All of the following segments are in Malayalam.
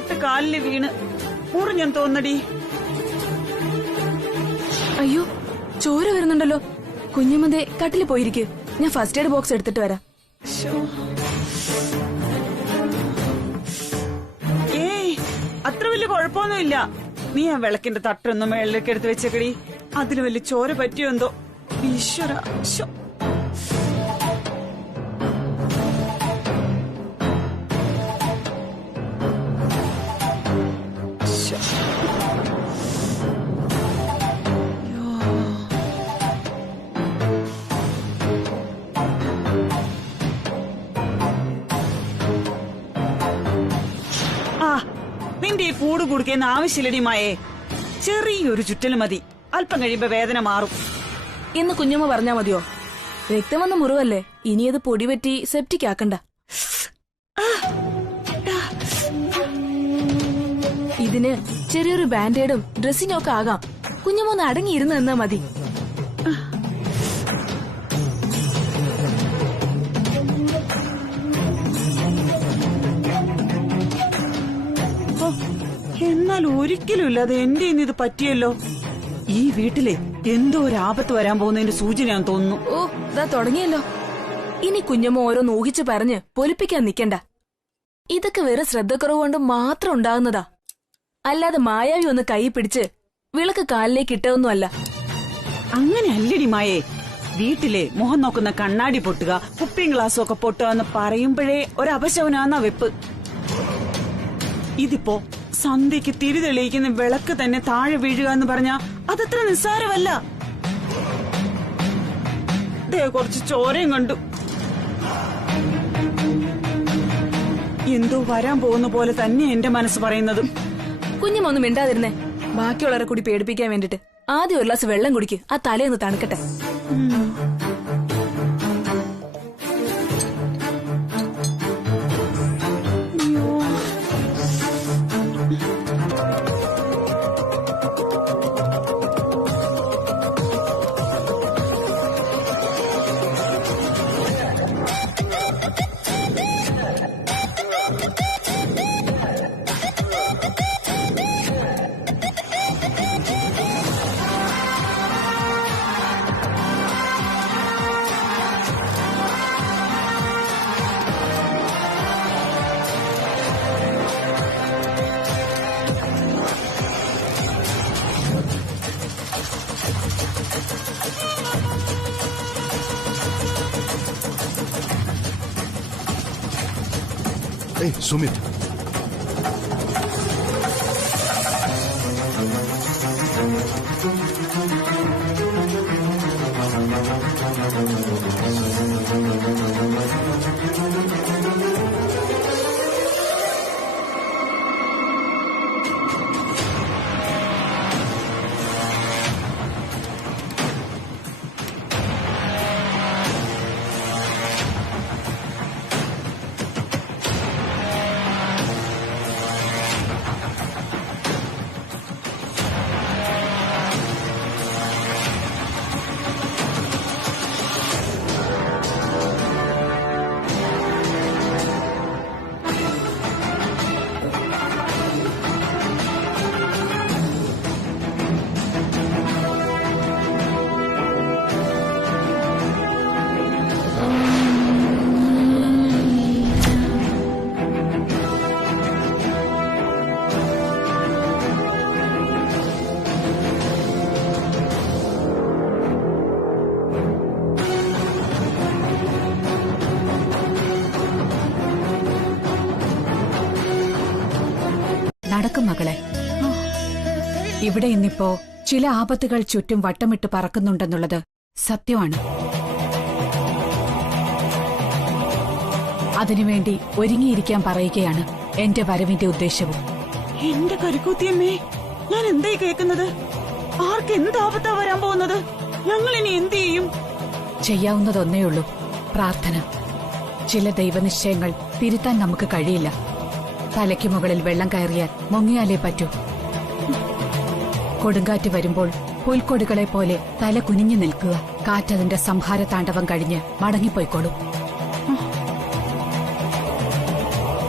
തട്ട് കാലില് വീണ് മുറിഞ്ഞെന്ന് തോന്നടി. അയ്യോ, ചോര വരുന്നുണ്ടല്ലോ. കുഞ്ഞമ്മന്റെ കട്ടില് പോയിരിക്കും. ഞാൻ ഫസ്റ്റ് എയ്ഡ് ബോക്സ് എടുത്തിട്ട് വരാം. ഏയ്, അത്ര വലിയ കുഴപ്പമൊന്നുമില്ല. നീ ആ വിളക്കിന്റെ തട്ടൊന്നും മേളിലേക്ക് എടുത്ത് വെച്ചേക്കടി. അതിന് വലിയ ചോര പറ്റിയോ എന്തോ. ഈശ്വര. നിന്റെ ഈ കൂട് കുടുക്കുന്ന ആവശ്യമില്ലടി മായേ. ചെറിയൊരു ചുറ്റല് മതി. അല്പം കഴിയുമ്പോ വേദന മാറും. ഇന്ന് കുഞ്ഞമ്മ പറഞ്ഞാ മതിയോ? രക്തം വന്ന മുറിവല്ലേ, ഇനി അത് പൊടിപറ്റി സെപ്റ്റിക് ആക്കണ്ട. ഇതിന് ചെറിയൊരു ബാൻഡേഡും ഡ്രസ്സിംഗും ഒക്കെ ആകാം. കുഞ്ഞമ്മ ഒന്ന് അടങ്ങിയിരുന്ന് നിന്നാ മതി. എന്നാൽ ഒരിക്കലും ഇല്ലാതെ എന്റെ ഇത് പറ്റിയല്ലോ. ഈ വീട്ടിലെ എന്തോ ഒരു ആപത്ത് വരാൻ പോകുന്നതിന്റെ സൂചനയാന്ന് തോന്നുന്നു. ഓ, ഇതാ തുടങ്ങിയല്ലോ. ഇനി കുഞ്ഞമ്മ ഓരോന്ന് ഊഹിച്ച് പറഞ്ഞ് പൊലിപ്പിക്കാൻ നിക്കണ്ട. ഇതൊക്കെ വേറെ ശ്രദ്ധക്കുറവ് കൊണ്ട് മാത്രം ഉണ്ടാകുന്നതാ. അല്ലാതെ മായാവി ഒന്ന് കൈ പിടിച്ച് വിളക്ക് കാലിലേക്ക് ഇട്ടതൊന്നും അല്ല. അങ്ങനെ അല്ലടി മായേ. വീട്ടിലെ മുഖം നോക്കുന്ന കണ്ണാടി പൊട്ടുക, കുപ്പിയും ഗ്ലാസും ഒക്കെ പൊട്ടുക എന്ന് പറയുമ്പോഴേ ഒരപശവനാന്ന വെപ്പ്. ഇതിപ്പോ സന്ധ്യക്ക് തിരി തെളിയിക്കുന്ന വിളക്ക് തന്നെ താഴെ വീഴുക എന്ന് പറഞ്ഞാ അതത്ര നിസ്സാരമല്ല. കുറച്ച് ചോരയും കണ്ടു. എന്തോ വരാൻ പോകുന്ന പോലെ തന്നെ എന്റെ മനസ്സ് പറയുന്നത്. കുഞ്ഞുമൊന്നും മിണ്ടാതിരുന്നേ. ബാക്കിയുള്ളവരെ കൂടി പേടിപ്പിക്കാൻ വേണ്ടിട്ട് ആദ്യം ഒരു ഗ്ലാസ് വെള്ളം കുടിക്ക്. ആ തലയൊന്ന് തണുക്കട്ടെ. Hey, Sumit. നടക്കും മകളെ. ഇവിടെ ഇന്നിപ്പോ ചില ആപത്തുകൾ ചുറ്റും വട്ടമിട്ട് പറക്കുന്നുണ്ടെന്നുള്ളത് സത്യമാണ്. അതിനുവേണ്ടി ഒരുങ്ങിയിരിക്കാൻ പറയുകയാണ് എന്റെ വരവിന്റെ ഉദ്ദേശവും. എന്റെ കരുക്കൂത്തിയമ്മേ, ഞാൻ എന്തായി കേൾക്കുന്നത്? ആർക്ക് എന്താപത്താ വരാൻ പോകുന്നത്? ഞങ്ങൾ ഇനി എന്ത് ചെയ്യും? ചെയ്യാവുന്നതൊന്നേയുള്ളൂ, പ്രാർത്ഥന. ചില ദൈവനിശ്ചയങ്ങൾ തിരുത്താൻ നമുക്ക് കഴിയില്ല. തലയ്ക്ക് മുകളിൽ വെള്ളം കയറിയാൽ മുങ്ങിയാലേ പറ്റൂ. കൊടുങ്കാറ്റ് വരുമ്പോൾ പുൽക്കൊടികളെ പോലെ തല കുനിഞ്ഞു നിൽക്കുക. കാറ്റതിന്റെ സംഹാര താണ്ഡവം കഴിഞ്ഞ് മടങ്ങിപ്പോയിക്കോളും.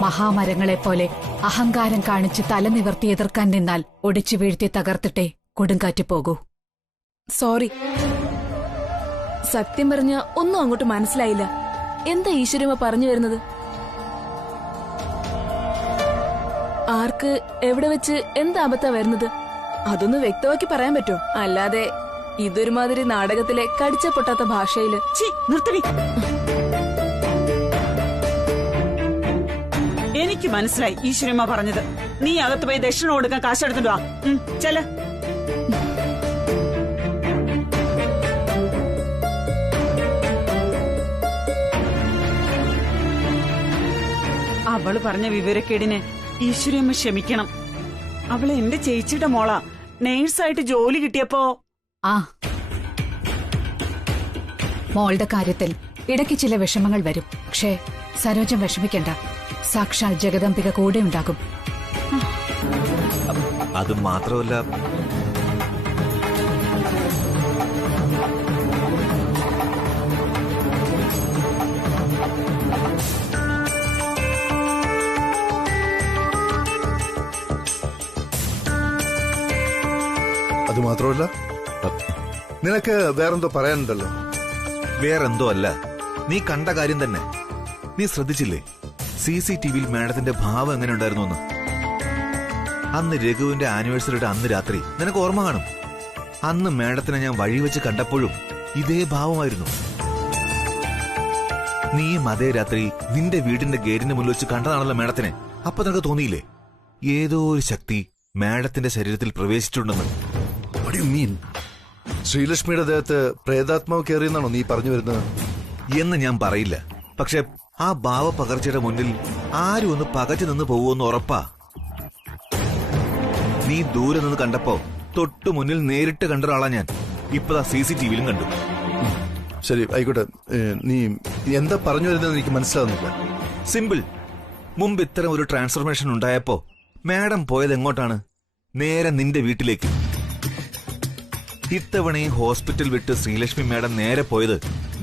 മഹാമരങ്ങളെപ്പോലെ അഹങ്കാരം കാണിച്ച് തല നിവർത്തി എതിർക്കാൻ നിന്നാൽ ഒടിച്ചു വീഴ്ത്തി തകർത്തിട്ടേ കൊടുങ്കാറ്റ് പോകൂ. സോറി. സത്യം പറഞ്ഞ ഒന്നും അങ്ങോട്ട് മനസ്സിലായില്ല. എന്താ ഈശ്വരമ്മ പറഞ്ഞു വരുന്നത്? ആർക്ക് എവിടെ വെച്ച് എന്താ അബദ്ധ വരുന്നത്? അതൊന്ന് വ്യക്തമാക്കി പറയാൻ പറ്റോ? അല്ലാതെ ഇതൊരുമാതിരി നാടകത്തിലെ കടിച്ച പൊട്ടാത്ത ഭാഷയില്. ചീ, നിർത്തടി. എനിക്ക് മനസ്സിലായി ഈശ്വരമ്മ പറഞ്ഞത്. നീ അകത്ത് പോയി ദക്ഷിണ കൊടുക്കാൻ കാശെടുത്തിട്ട് വാ. ചെല. അവള് പറഞ്ഞ വിവരക്കേടിന് ഈശ്വരമ്മ ക്ഷമിക്കണം. അവള് എന്റെ ചേച്ചിയുടെ മോളാ. നേഴ്സായിട്ട് ജോലി കിട്ടിയപ്പോ ആ മോളുടെ കാര്യത്തിൽ ഇടയ്ക്ക് ചില വിഷമങ്ങൾ വരും. പക്ഷേ സരോജം വിഷമിക്കണ്ട. സാക്ഷാൽ ജഗദംബിക കൂടെ ഉണ്ടാകും. അത് മാത്രമല്ല, അത് മാത്രമല്ല, നിനക്ക് വേറെന്തോ പറയാനുണ്ടല്ലോ. വേറെന്തോ അല്ല, നീ കണ്ട കാര്യം തന്നെ. നീ ശ്രദ്ധിച്ചില്ലേ CCTVയിൽ മാഡത്തിന്റെ ഭാവം എങ്ങനെ ഉണ്ടായിരുന്നു എന്ന്? അന്ന് രഘുവിന്റെ ആനിവേഴ്സറിയുടെ അന്ന് രാത്രി നിനക്ക് ഓർമ്മ കാണും. അന്ന് മാഡത്തിനെ ഞാൻ വഴി വെച്ച് കണ്ടപ്പോഴും ഇതേ ഭാവമായിരുന്നു. നീയും അതേ രാത്രി നിന്റെ വീടിന്റെ ഗേറ്റിന്റെ മുന്നിൽ വെച്ച് കണ്ടതാണല്ലോ മാഡത്തിനെ. അപ്പൊ നിനക്ക് തോന്നിയില്ലേ ഏതോ ഒരു ശക്തി മാഡത്തിന്റെ ശരീരത്തിൽ പ്രവേശിച്ചിട്ടുണ്ടെന്ന്? What do you mean? ശ്രീലക്ഷ്മിയുടെ ദേഹത്ത് പ്രേതാത്മാവ് കയറിയെന്നാണോ നീ പറഞ്ഞു വരുന്നത്? എന്ന് ഞാൻ പറയില്ല. പക്ഷെ ആ ഭാവ പകർച്ചയുടെ മുന്നിൽ ആരും ഒന്ന് പകച്ചു നിന്ന് പോവുമെന്ന് ഉറപ്പാ. നീ ദൂരെ നിന്ന് കണ്ടപ്പോ തൊട്ടു മുന്നിൽ നേരിട്ട് കണ്ട ഒരാളാ ഞാൻ. ഇപ്പതാ CCTVയിലും കണ്ടു. ശരി, ആയിക്കോട്ടെ. നീ എന്താ പറഞ്ഞു വരുന്നത് എനിക്ക് മനസ്സിലാവുന്നില്ല. സിമ്പിൾ. മുമ്പ് ഇത്തരം ഒരു ട്രാൻസ്ഫർമേഷൻ ഉണ്ടായപ്പോ മാഡം പോയത് എങ്ങോട്ടാണ്? നേരെ നിന്റെ വീട്ടിലേക്ക്. ഇത്തവണയും ഹോസ്പിറ്റൽ വിട്ട് ശ്രീലക്ഷ്മി മാഡം നേരെ പോയത്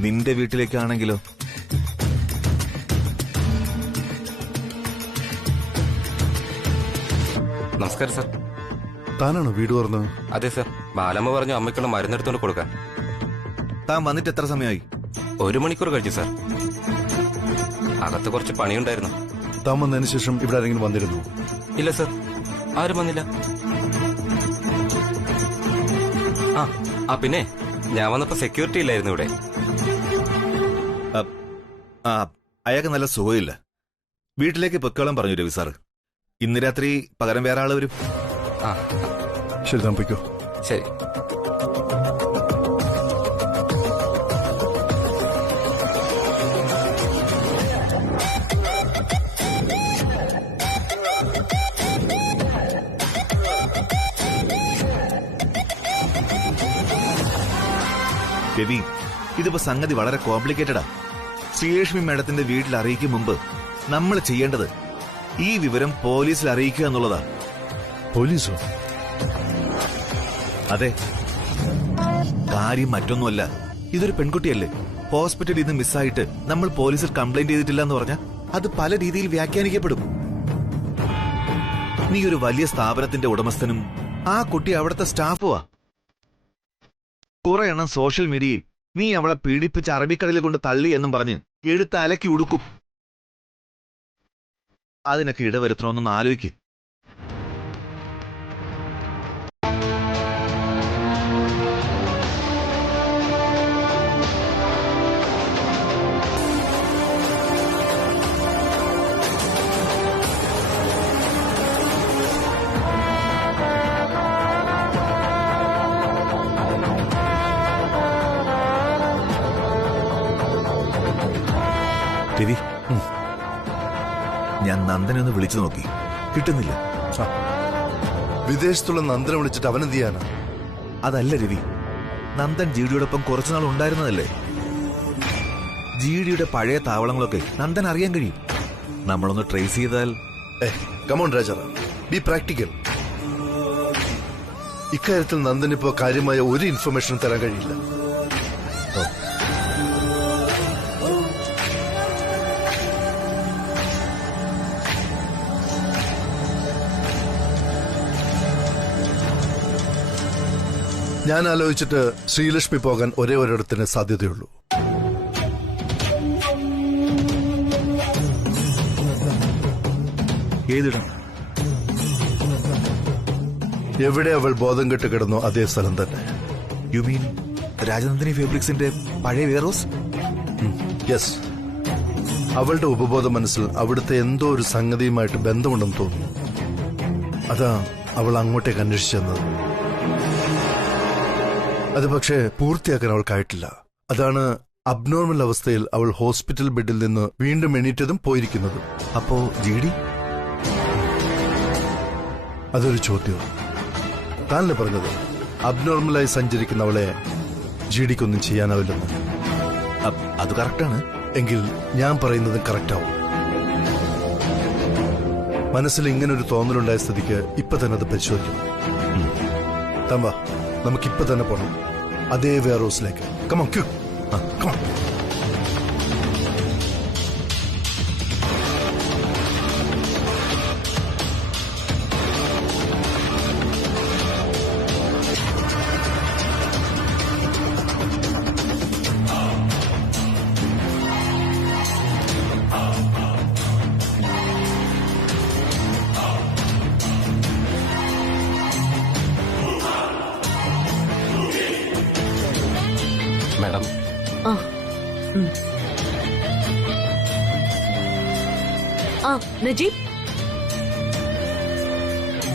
നിന്റെ വീട്ടിലേക്കാണെങ്കിലോ? നമസ്കാരം സർ. താനാണോ വീട് തുറന്നത്? അതെ സർ. ബാലമ്മ പറഞ്ഞു അമ്മയ്ക്കുള്ള മരുന്നെടുത്തോണ്ട് കൊടുക്കാൻ. താൻ വന്നിട്ട് എത്ര സമയമായി? 1 മണിക്കൂർ കഴിഞ്ഞു സർ. അകത്ത് കുറച്ച് പണിയുണ്ടായിരുന്നു. താൻ വന്നതിന് ശേഷം ഇവിടെ ആരെങ്കിലും വന്നിരുന്നു? ഇല്ല സർ, ആരും വന്നില്ല. പിന്നെ ഞാൻ വന്നപ്പോ സെക്യൂരിറ്റി ഇല്ലായിരുന്നു ഇവിടെ. അയാൾക്ക് നല്ല സുഖമില്ല. വീട്ടിലേക്ക് പൊക്കോളം പറഞ്ഞു രവി സാറ്. ഇന്ന് രാത്രി പകരം വേറെ ആള് വരും. ശരി, താൻ പൊയ്ക്കോ. ശരി. രവി, ഇതിപ്പോ സംഗതി വളരെ കോംപ്ലിക്കേറ്റഡാ. ശ്രീലക്ഷ്മി മാഡത്തിന്റെ വീട്ടിൽ അറിയിക്കും മുമ്പ് നമ്മൾ ചെയ്യേണ്ടത് ഈ വിവരം പോലീസിൽ അറിയിക്കുക എന്നുള്ളതാ. പോലീസോ? അതെ. കാര്യം മറ്റൊന്നുമല്ല. ഇതൊരു പെൺകുട്ടിയല്ലേ. ഹോസ്പിറ്റലിൽ നിന്ന് മിസ്സായിട്ട് നമ്മൾ പോലീസിൽ കംപ്ലൈന്റ് ചെയ്തിട്ടില്ല എന്ന് പറഞ്ഞാൽ അത് പല രീതിയിൽ വ്യാഖ്യാനിക്കപ്പെടും. നീ ഒരു വലിയ സ്ഥാപനത്തിന്റെ ഉടമസ്ഥനും ആ കുട്ടി അവിടുത്തെ സ്റ്റാഫുവാ. കുറെ എണ്ണം സോഷ്യൽ മീഡിയയിൽ നീ അവളെ പീഡിപ്പിച്ച് അറബിക്കടലിൽ കൊണ്ട് തള്ളി എന്നും പറഞ്ഞ് എടുത്ത് അലക്കി ഉടുക്കും. അതിനൊക്കെ ഇടവരുത്തണമെന്നൊന്ന് ആലോചിക്ക്. രവി, ഞാൻ നന്ദനെ ഒന്ന് വിളിച്ചു നോക്കി, കിട്ടുന്നില്ല. വിദേശത്തുള്ള നന്ദനെ വിളിച്ചിട്ട് അവനെന്ത് ചെയ്യാനാ? അതല്ല രവി, നന്ദൻ ജിഡിയോടൊപ്പം കുറച്ചുനാൾ ഉണ്ടായിരുന്നതല്ലേ. ജിഡിയുടെ പഴയ താവളങ്ങളൊക്കെ നന്ദൻ അറിയാൻ കഴിയും. നമ്മളൊന്ന് ട്രേസ് ചെയ്താൽ. കമോൺ രാജ, ബി പ്രാക്ടിക്കൽ. ഇക്കാര്യത്തിൽ നന്ദനിപ്പോ കാര്യമായ ഒരു ഇൻഫർമേഷനും തരാൻ കഴിയില്ല. ഞാൻ ആലോചിച്ചിട്ട് ശ്രീലക്ഷ്മി പോകാൻ ഒരേ ഒരിടത്തിന് സാധ്യതയുള്ളൂ. ഏതിടം? എവിടെ അവൾ ബോധം കെട്ട് കിടന്നോ അതേ സ്ഥലം തന്നെ. യു മീൻ രാജനന്ദിനി ഫാബ്രിക്സിന്റെ പഴയ വെയർഹൗസ്? യെസ്. അവളുടെ ഉപബോധ മനസ്സിൽ അവിടുത്തെ എന്തോ ഒരു സംഗതിയുമായിട്ട് ബന്ധമുണ്ടെന്ന് തോന്നുന്നു. അതാ അവൾ അങ്ങോട്ടേക്ക് അന്വേഷിച്ചെന്നത്. അത് പക്ഷേ പൂർത്തിയാക്കാൻ അവൾക്കായിട്ടില്ല. അതാണ് അബ്നോർമൽ അവസ്ഥയിൽ അവൾ ഹോസ്പിറ്റൽ ബെഡിൽ നിന്ന് വീണ്ടും എണീറ്റതും പോയിരിക്കുന്നതും. അപ്പോ ജിഡി? അതൊരു ചോദ്യമാണ്. താനല്ലേ പറഞ്ഞത് അബ്നോർമലായി സഞ്ചരിക്കുന്ന അവളെ ജിഡിക്കൊന്നും ചെയ്യാനാവില്ലെന്ന്? അത് കറക്റ്റാണ്. എങ്കിൽ ഞാൻ പറയുന്നത് കറക്റ്റാവും. മനസ്സിൽ ഇങ്ങനൊരു തോന്നലുണ്ടായ സ്ഥിതിക്ക് ഇപ്പൊ തന്നെ അത് പരിശോധിക്കണം. തമ്പാ, നമുക്കിപ്പൊ തന്നെ പോണം അതേ വെയർ ഹൗസിലേക്ക്. Come on, queue, come on. Madam, Najeeb,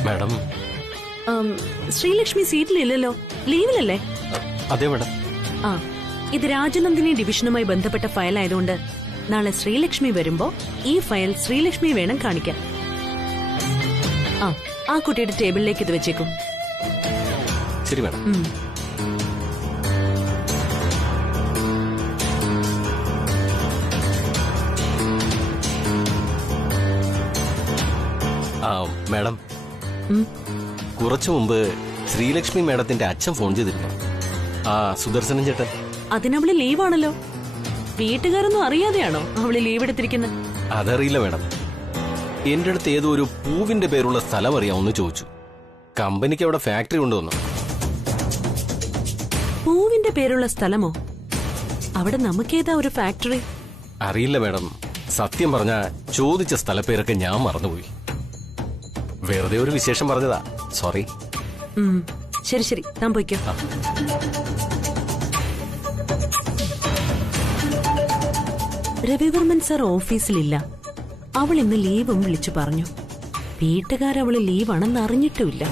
madam. Sreelakshmi സീറ്റിലില്ലല്ലോ, ലീവിലല്ലേ? അതെ മാഡം. ആ, ഇത് രാജനന്ദിനി ഡിവിഷനുമായി ബന്ധപ്പെട്ട ഫയൽ ആയതുകൊണ്ട് നാളെ ശ്രീലക്ഷ്മി വരുമ്പോ ഈ ഫയൽ ശ്രീലക്ഷ്മി വേണം കാണിക്കാൻ. ആ കുട്ടിയുടെ ടേബിളിലേക്ക് ഇത് വെച്ചേക്കും. ശരി മാഡം. മാഡം, കുറച്ചു മുമ്പ് ശ്രീലക്ഷ്മി മാഡത്തിന്റെ അച്ഛൻ ഫോൺ ചെയ്തിരുന്നു. സുദർശനൻ ചേട്ടൻ. അതിനവള് ലീവാണല്ലോ. വീട്ടുകാരൊന്നും അറിയാതെയാണോ അവള് ലീവ് എടുത്തിരിക്കുന്നത്? അതറിയില്ല മാഡം. എന്റെ അടുത്ത് ഏതോ ഒരു പൂവിന്റെ പേരുള്ള സ്ഥലം അറിയാമെന്ന് ചോദിച്ചു. കമ്പനിക്ക് അവിടെ ഫാക്ടറി കൊണ്ടുവന്നു. പൂവിന്റെ പേരുള്ള സ്ഥലമോ? അവിടെ നമുക്കേതാ ഒരു ഫാക്ടറി? അറിയില്ല മാഡം. സത്യം പറഞ്ഞ ചോദിച്ച സ്ഥലപ്പേരൊക്കെ ഞാൻ മറന്നുപോയി. വെറുതെ ഒരു വിശേഷം പറഞ്ഞതാ. സോറി. ശരി ശരി, താൻ പോയിക്കോ. രവിവർമ്മൻ സാർ ഓഫീസിലില്ല. അവൾ ഇന്ന് ലീവും വിളിച്ചു പറഞ്ഞു. വീട്ടുകാരവള് ലീവാണെന്ന് അറിഞ്ഞിട്ടുമില്ല.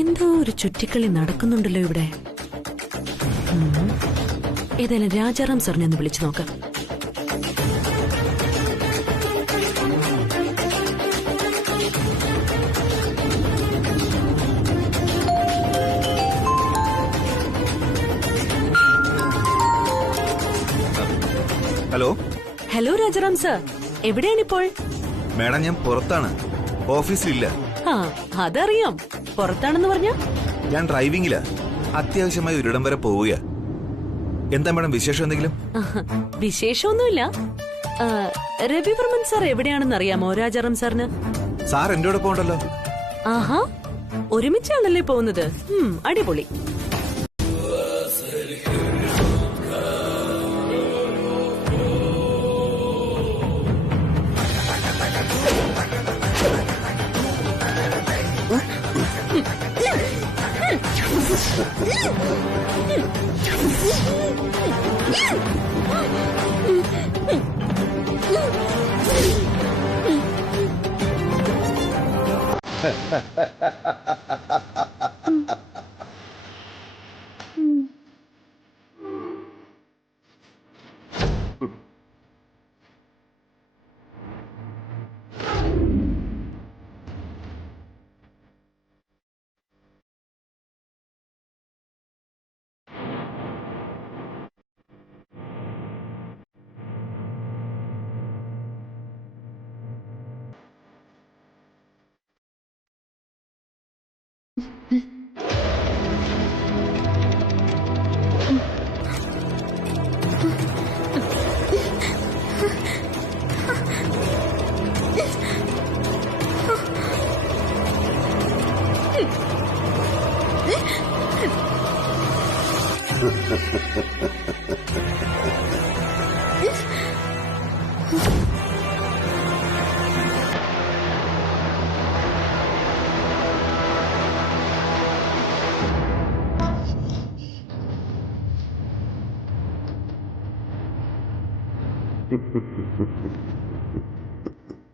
എന്തോ ഒരു ചുറ്റിക്കളി നടക്കുന്നുണ്ടല്ലോ ഇവിടെ. ഏതായാലും രാജാറാം സാറിനെ ഒന്ന് വിളിച്ചു നോക്കാം. ഹലോ. ഹലോ രാജാറാം സാർ, എവിടെയാണിപ്പോൾ? മാഡം, ഞാൻ പുറത്താണ്, ഓഫീസിലില്ല. അതറിയാം. പുറത്താണെന്ന് പറഞ്ഞ? ഞാൻ ഡ്രൈവിംഗിലാ. അത്യാവശ്യമായി ഒരിടം വരെ പോവുക. എന്താ മാഡം, വിശേഷം എന്തെങ്കിലും? വിശേഷമൊന്നുമില്ല. രവിവർമ്മൻ സാർ എവിടെയാണെന്ന് അറിയാമോ രാജാറാം സാറിന്? സാർ എന്റെ കൂടെ പോകണ്ടല്ലോ. ആഹാ, ഒരുമിച്ചാണല്ലേ പോകുന്നത്? അടിപൊളി.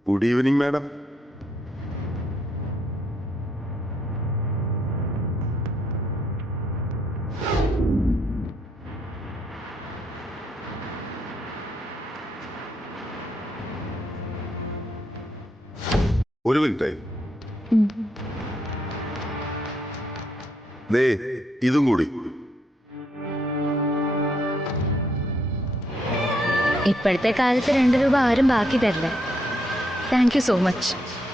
Good evening madam. ഒരു മിനിറ്റ്. ദേ ഇതും കൂടി. ഇപ്പോഴത്തെ കാലത്ത് 2 രൂപ ആരും ബാക്കി തരില്ല. Thank you so much.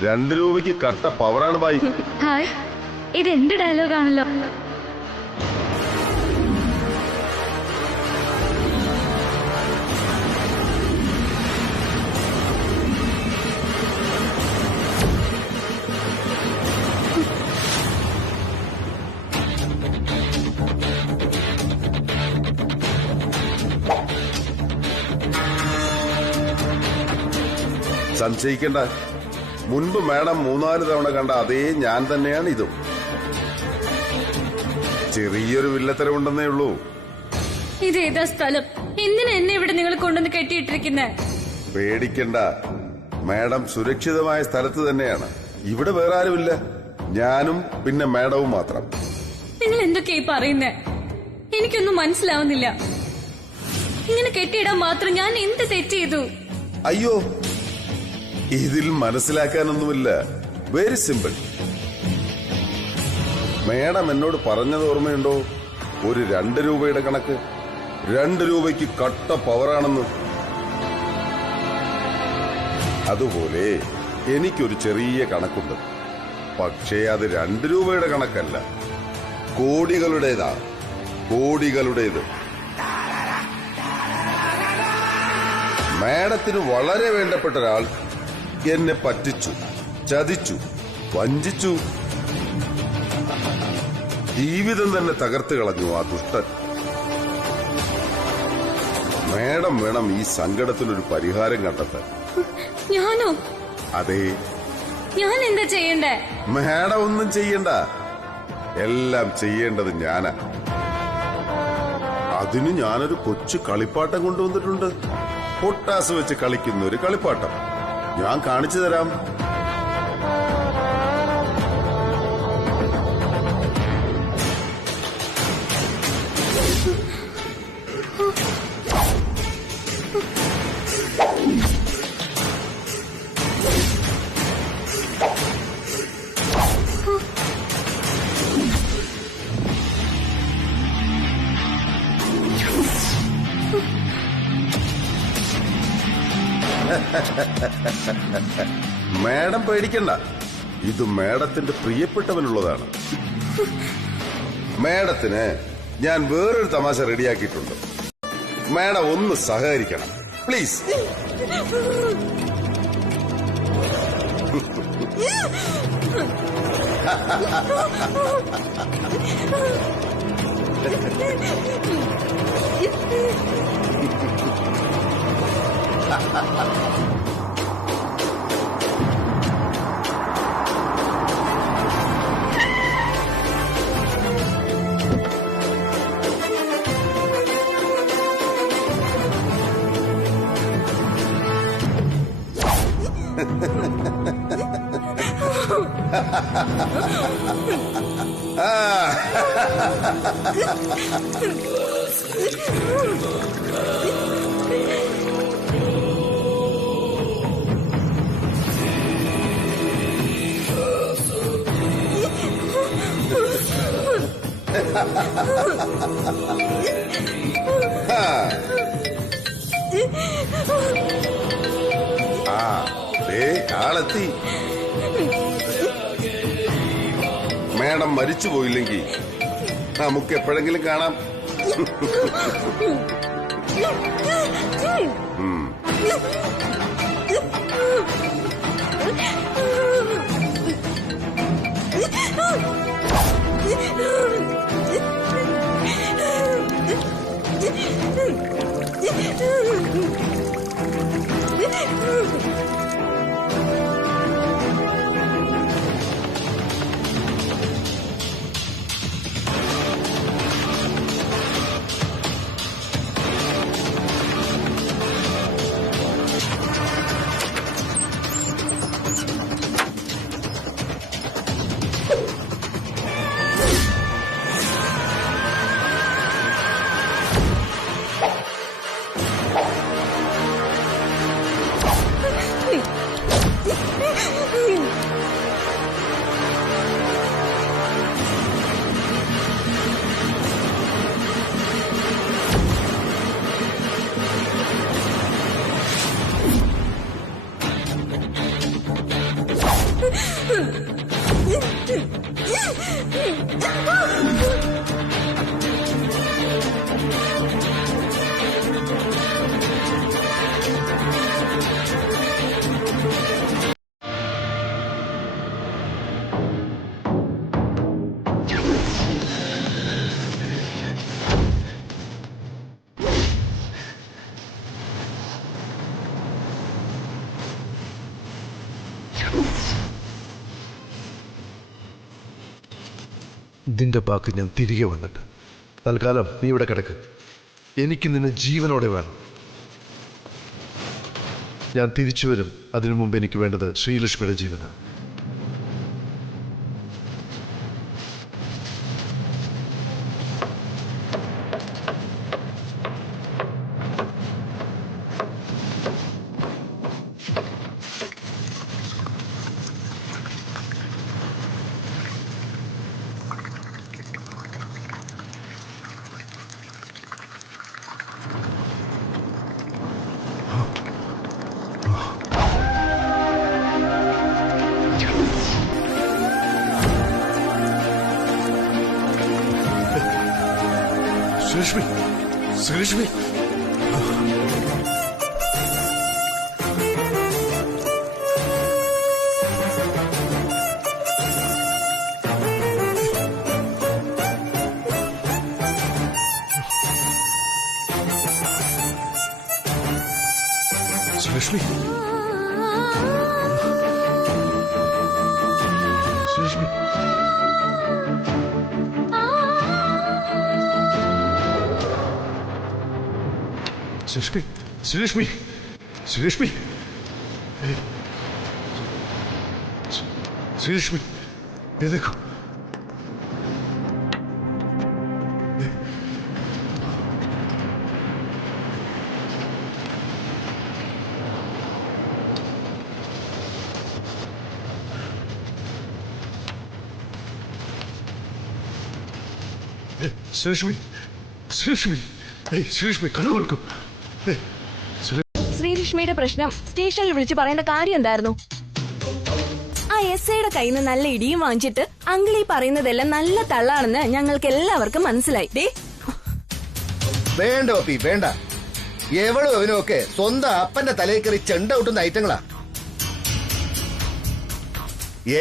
2 രൂപയ്ക്ക് കട്ട പവറാണ് ബായി. ഹായ്, ഇത് എന്റെ ഡയലോഗാണല്ലോ. സംശയിക്കണ്ട, മുൻപ് മാഡം 3-4 തവണ കണ്ട അതേ ഞാൻ തന്നെയാണ് ഇതും. ചെറിയൊരു വില്ലത്തരമുണ്ടെന്നേ ഉള്ളൂ. ഇതേതാ സ്ഥലം? എന്തിനാ എന്നെ ഇവിടെ നിങ്ങൾ കൊണ്ടുവന്ന് കെട്ടിയിട്ടിരിക്കുന്നേ? പേടിക്കണ്ട, മാഡം സുരക്ഷിതമായ സ്ഥലത്ത് തന്നെയാണ്. ഇവിടെ വേറെ ആരുമില്ല, ഞാനും പിന്നെ മാഡവും മാത്രം. നിങ്ങൾ എന്തൊക്കെയായി പറയുന്നേ? എനിക്കൊന്നും മനസ്സിലാവുന്നില്ല. ഇങ്ങനെ കെട്ടിയിടാൻ മാത്രം ഞാൻ എന്ത് തെറ്റ് ചെയ്തു? അയ്യോ, ഇതിൽ മനസ്സിലാക്കാനൊന്നുമില്ല. Very simple. മാഡം എന്നോട് പറഞ്ഞത് ഓർമ്മയുണ്ടോ? ഒരു 2 രൂപയുടെ കണക്ക്. 2 രൂപയ്ക്ക് കട്ട പവറാണെന്ന്. അതുപോലെ എനിക്കൊരു ചെറിയ കണക്കുണ്ട്. പക്ഷേ അത് 2 രൂപയുടെ കണക്കല്ല, കോടികളുടേതാ. കോടികളുടേത്. മാഡത്തിന് വളരെ വേണ്ടപ്പെട്ട ഒരാൾ എന്നെ പറ്റിച്ചു, ചതിച്ചു, വഞ്ചിച്ചു. ജീവിതം തന്നെ തകർത്ത് കളഞ്ഞു ആ ദുഷ്ടൻ. മാഡം വേണം ഈ സങ്കടത്തിനൊരു പരിഹാരം കണ്ടെത്താൻ. ഞാനോ? അതെ. ഞാൻ എന്താ ചെയ്യണ്ടേ? മാഡം ഒന്നും ചെയ്യണ്ട, എല്ലാം ചെയ്യേണ്ടത് ഞാനാ. അതിന് ഞാനൊരു കൊച്ചു കളിപ്പാട്ടം കൊണ്ടുവന്നിട്ടുണ്ട്. പൊട്ടാസ് വെച്ച് കളിക്കുന്ന ഒരു കളിപ്പാട്ടം. ഞാൻ കാണിച്ചു തരാം. മാഡം പേടിക്കണ്ട, ഇത് മാഡത്തിന്റെ പ്രിയപ്പെട്ടവനുള്ളതാണ്. മാഡത്തിന് ഞാൻ വേറൊരു തമാശ റെഡിയാക്കിയിട്ടുണ്ട്. മാഡം ഒന്ന് സഹകരിക്കണം പ്ലീസ്. ആളെത്തി. മാഡം മരിച്ചു പോയില്ലെങ്കിൽ നമുക്ക് എപ്പോഴെങ്കിലും കാണാം. ഇതിന്റെ ബാക്കി ഞാൻ തിരികെ വന്നിട്ട്. തൽക്കാലം നീ ഇവിടെ കിടക്ക്. എനിക്ക് നിന്നെ ജീവനോടെ വേണം. ഞാൻ തിരിച്ചു വരും. അതിനു മുമ്പ് എനിക്ക് വേണ്ടത് ശ്രീലക്ഷ്മിയുടെ ജീവനാണ്. ശ്രീലക്ഷ്മി, ശ്രീലക്ഷ്മി, ശ്രീലക്ഷ്മി, ശ്രീലക്ഷ്മി. श्रीलक्ष्मी, श्रीलक्ष्मी, श्रीलक्ष्मी, श्रीलक्ष्मी, ये देखो. श्रीलक्ष्मी, श्रीलक्ष्मी, श्रीलक्ष्मी, कണ്ണു കൊടുക്കൂ. ശ്രീലക്ഷ്മിയുടെ പ്രശ്നം സ്റ്റേഷനിൽ വിളിച്ച് പറയേണ്ട കാര്യം എന്തായിരുന്നു? ആ SIയുടെ കയ്യിൽ നിന്ന് നല്ല ഇടിയും വാങ്ങിച്ചിട്ട് അങ്കിൾ ഈ പറയുന്നതെല്ലാം നല്ല തള്ളാണെന്ന് ഞങ്ങൾക്ക് എല്ലാവർക്കും മനസ്സിലായി. വേണ്ട ഒപ്പി, വേണ്ട. എവളും അവനും ഒക്കെ സ്വന്തം അപ്പന്റെ തലയിൽ കയറി ചെണ്ട ഔട്ടുന്ന ഐറ്റങ്ങളാ.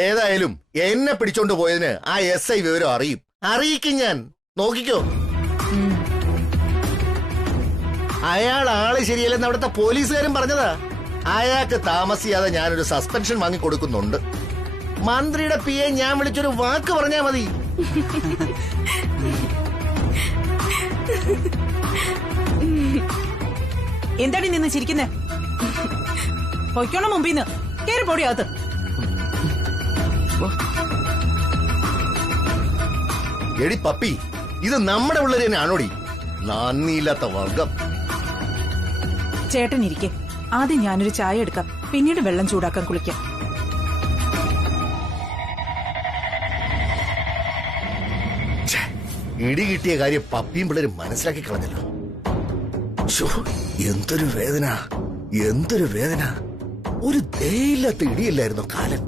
ഏതായാലും എന്നെ പിടിച്ചോണ്ട് പോയതിന് ആ SI വിവരം അറിയിക്കും ഞാൻ. നോക്കിക്കോ. അയാൾ ആള് ശരിയല്ലെന്ന് അവിടുത്തെ പോലീസുകാരും പറഞ്ഞതാ. അയാൾക്ക് താമസിയാതെ ഞാനൊരു സസ്പെൻഷൻ വാങ്ങി കൊടുക്കുന്നുണ്ട്. മന്ത്രിയുടെ PA ഞാൻ വിളിച്ചൊരു വാക്ക് പറഞ്ഞാ മതി. എന്താടി നിന്ന് ചിരിക്കുന്നേ? പൊയ്ക്കോണം മുമ്പിന്ന്. കേറി പൊടിയാകത്ത്. എടി പപ്പി, ഇത് നമ്മുടെ പിള്ളേര് തന്നെ ആണോടി? നന്ദിയില്ലാത്ത വർഗം. ചേട്ടൻ ഇരിക്കെ. ആദ്യം ഞാനൊരു ചായ എടുക്കാം, പിന്നീട് വെള്ളം ചൂടാക്കാൻ കുളിക്കാം. ഇടി കിട്ടിയ കാര്യം പപ്പിയും പിള്ളേരും മനസ്സിലാക്കി കളഞ്ഞല്ലോ. എന്തൊരു വേദന, എന്തൊരു വേദന. ഒരു ദയില്ലാത്ത ഇടിയല്ലായിരുന്നോ കാലൻ.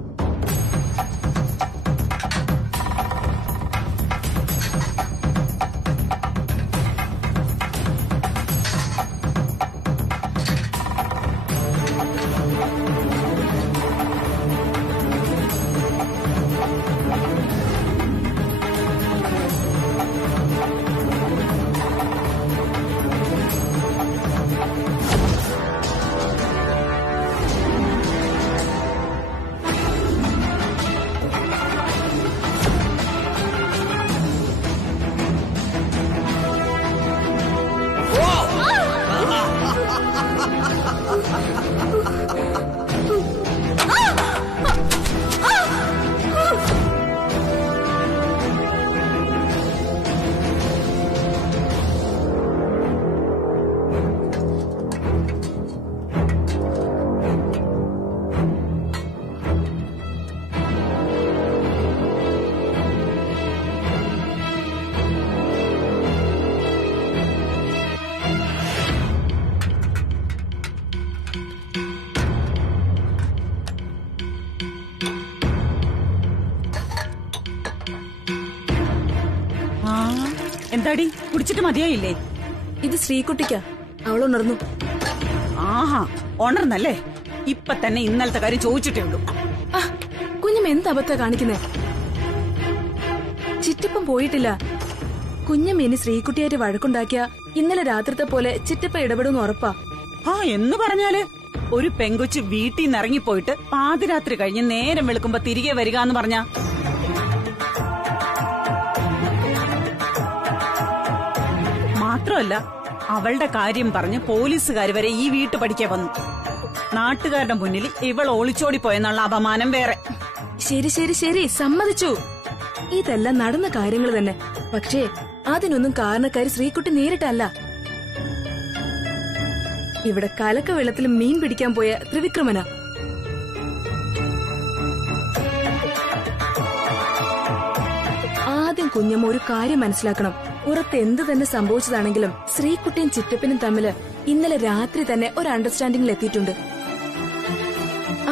എന്താടി കുടിച്ചിട്ട് മതിയായില്ലേ? ഇത് ശ്രീകുട്ടിക്കാ. അവളുണർന്നു. ആഹാ, ഉണർന്നല്ലേ? ഇപ്പൊ തന്നെ ഇന്നലത്തെ കാര്യം ചോദിച്ചിട്ടേ ഉള്ളൂ. കുഞ്ഞും എന്ത് അബദ്ധ കാണിക്കുന്നേ? ചിറ്റപ്പം പോയിട്ടില്ല. കുഞ്ഞമ്മ ഇനി ശ്രീകുട്ടിയായിട്ട് വഴക്കുണ്ടാക്കിയ ഇന്നലെ രാത്രിത്തെ പോലെ ചിറ്റപ്പ ഇടപെടുന്നു ഉറപ്പാ. എന്ന് പറഞ്ഞാല് ഒരു പെങ്കൊച്ച് വീട്ടിൽ നിന്ന് ഇറങ്ങിപ്പോയിട്ട് പാതിരാത്രി കഴിഞ്ഞ് നേരം വെളുക്കുമ്പോ തിരികെ വരിക എന്ന് പറഞ്ഞ മാത്രമല്ല അവളുടെ കാര്യം പറഞ്ഞ് പോലീസുകാർ വരെ ഈ വീട്ടു പഠിക്കാൻ വന്നു. നാട്ടുകാരുടെ മുന്നിൽ ഇവൾ ഒളിച്ചോടി പോയെന്നുള്ള അപമാനം വേറെ. ശരി ശരി ശരി, സമ്മതിച്ചു. ഇതെല്ലാം നടന്ന കാര്യങ്ങൾ തന്നെ. പക്ഷേ അതിനൊന്നും കാരണക്കാരി ശ്രീകുട്ടി നേരിട്ടല്ല. ഇവിടെ കലക്ക വെള്ളത്തിൽ മീൻ പിടിക്കാൻ പോയ ത്രിവിക്രമന. ആദ്യം കുഞ്ഞമ്മ ഒരു കാര്യം മനസ്സിലാക്കണം. പുറത്ത് എന്ത് തന്നെ സംഭവിച്ചതാണെങ്കിലും ശ്രീകുട്ടിയും ചിറ്റപ്പനും തമ്മില് ഇന്നലെ രാത്രി തന്നെ ഒരു അണ്ടർസ്റ്റാൻഡിംഗിൽ എത്തിയിട്ടുണ്ട്.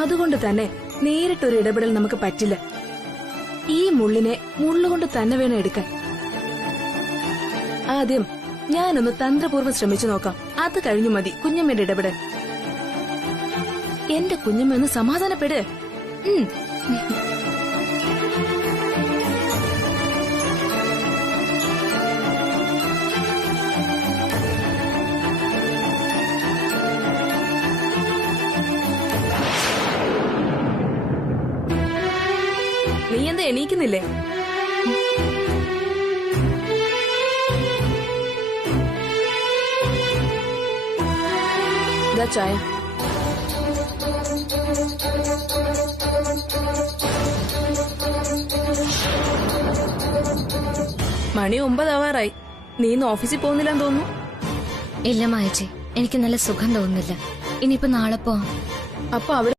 അതുകൊണ്ട് തന്നെ നേരിട്ടൊരു ഇടപെടൽ നമുക്ക് പറ്റില്ല. ഈ മുള്ളിനെ മുള്ളുകൊണ്ട് തന്നെ വേണം എടുക്കാൻ. ആദ്യം ഞാനൊന്ന് തന്ത്രപൂർവ്വം ശ്രമിച്ചു നോക്കാം. അത് കഴിഞ്ഞു മതി കുഞ്ഞമ്മയുടെ ഇടപെടൽ. എന്റെ കുഞ്ഞമ്മ ഒന്ന് സമാധാനപ്പെട്. നീ എന്താ എണീക്കുന്നില്ലേ? ചായ. മണി 9 ആവാറായി. നീ ഇന്ന് ഓഫീസിൽ പോകുന്നില്ലെന്ന് തോന്നുന്നു. ഇല്ല മായച്ചി, എനിക്ക് നല്ല സുഖം തോന്നുന്നില്ല. ഇനിയിപ്പോ നാളെ പോവാം. അപ്പൊ അവിടെ